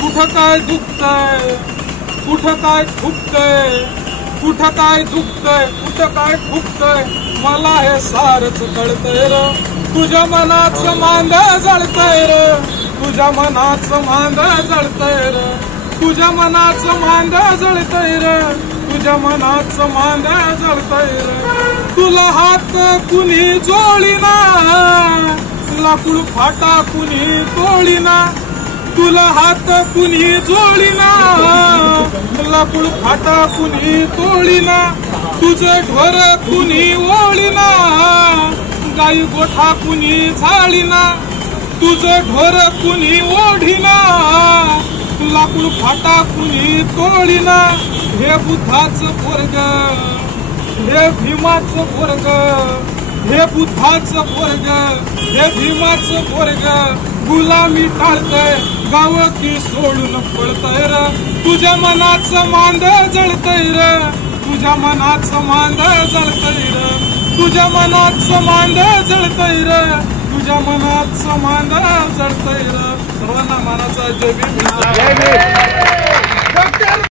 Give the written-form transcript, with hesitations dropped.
कुठं काय दुखतंय, कुठं काय खुपतंय, कुठं काय दुखतंय, कुठं काय खुपतंय, मला हे सारच कळतंय र. तुझ्या मनाचं मांद जळतंय र, तुझ्या मनाचं मांद जळतंय र, तुझ्या मनाचं मांद जळतंय र, तुझ्या मनाचं मांद जळतंय र. तुला हात कुणी जोडीना, लाकूड फाटा कुणी तोडीना, तुला हात कुणी जोडीना, लाकूड फाटा कुणी तोडीना, तुझे ढोर कुणी ओळीना, गाई गोठा कुणी झाडीना, तुझे ढोर कुणी ओढीना, लाकूड फाटा कुणी तोडीना. हे बुद्धाचं पोरग, हे भीमाचं पोरग, हे बुद्धाचं पोरग, हे भीमाचं पोरग गुलामी टाळतंय, गाव की सोडून पळतंय र. तुझ्या मनाचं मांद जळतंय र, तुझ्या मनाचं मांद जळतंय र, तुझ्या मनाचं मांद जळतंय र, तुझ्या मनाचं मांद जळतंय र. सर्वांना मानाचा जय भीम.